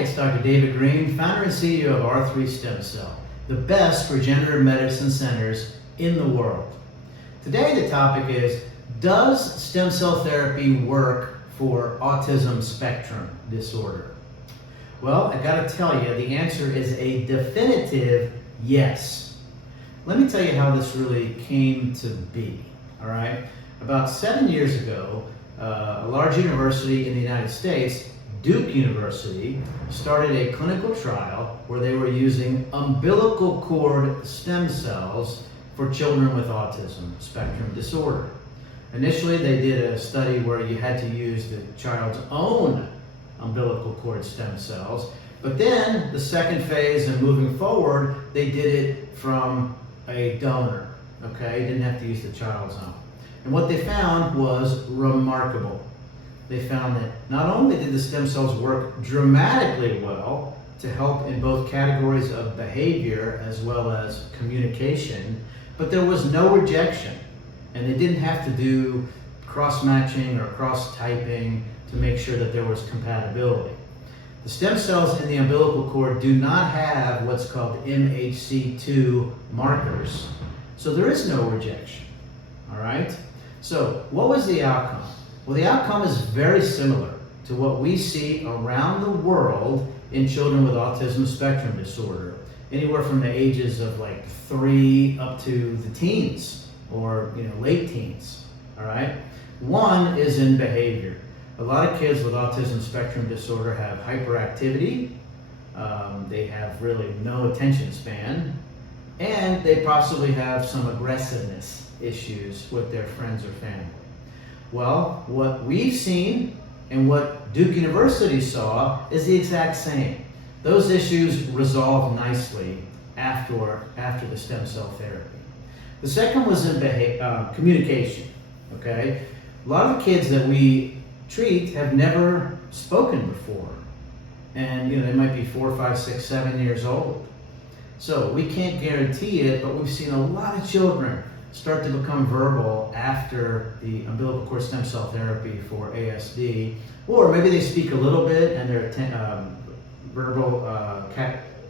it's Dr. David Greene, founder and CEO of R3 Stem Cell, the best regenerative medicine centers in the world. Today the topic is, does stem cell therapy work for autism spectrum disorder? Well, I gotta tell you, the answer is a definitive yes. Let me tell you how this really came to be, all right? About 7 years ago, a large university in the United States, Duke University, started a clinical trial where they were using umbilical cord stem cells for children with autism spectrum disorder. Initially, they did a study where you had to use the child's own umbilical cord stem cells, but then the second phase and moving forward, they did it from a donor, okay? Didn't have to use the child's own. And what they found was remarkable. They found that not only did the stem cells work dramatically well to help in both categories of behavior as well as communication, but there was no rejection. And they didn't have to do cross-matching or cross-typing to make sure that there was compatibility. The stem cells in the umbilical cord do not have what's called MHC2 markers, so there is no rejection, all right? So what was the outcome? Well, the outcome is very similar to what we see around the world in children with autism spectrum disorder, anywhere from the ages of like 3 up to the teens or late teens, all right? One is in behavior. A lot of kids with autism spectrum disorder have hyperactivity, they have really no attention span, and they possibly have some aggressiveness issues with their friends or family. Well, what we've seen and what Duke University saw is the exact same. Those issues resolved nicely after the stem cell therapy. The second was in communication, okay? A lot of kids that we treat have never spoken before. And they might be 4, 5, 6, 7 years old. So we can't guarantee it, but we've seen a lot of children start to become verbal after the umbilical cord stem cell therapy for ASD, or maybe they speak a little bit and their verbal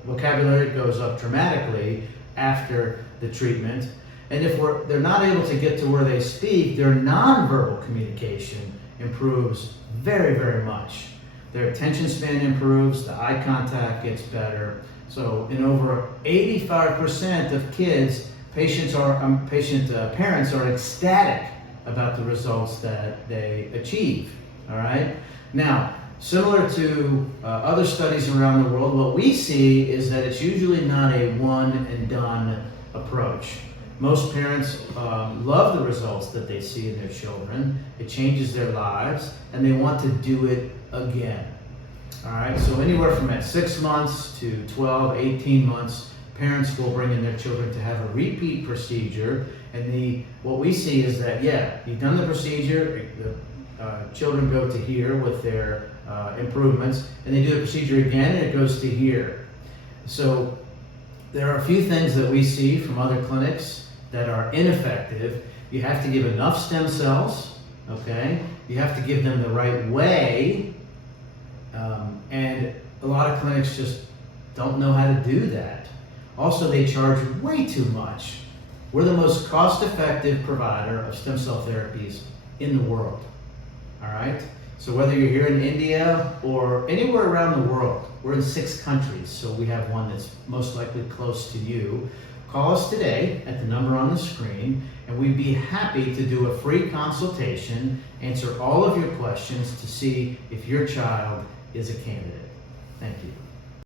vocabulary goes up dramatically after the treatment. And if they're not able to get to where they speak, their nonverbal communication improves very, very much. Their attention span improves, the eye contact gets better. So in over 85% of kids, parents are ecstatic about the results that they achieve, all right? Now, similar to other studies around the world, what we see is that it's usually not a one and done approach. Most parents love the results that they see in their children. It changes their lives, and they want to do it again. All right, so anywhere from at 6 months to 12, 18 months, parents will bring in their children to have a repeat procedure. And what we see is that, you've done the procedure, the children go to here with their improvements, and they do the procedure again, and it goes to here. So there are a few things that we see from other clinics that are ineffective. You have to give enough stem cells, okay? You have to give them the right way, and a lot of clinics just don't know how to do that. Also, they charge way too much. We're the most cost-effective provider of stem cell therapies in the world, all right? So whether you're here in India or anywhere around the world, we're in 6 countries, so we have one that's most likely close to you. Call us today at the number on the screen, and we'd be happy to do a free consultation, answer all of your questions to see if your child is a candidate. Thank you.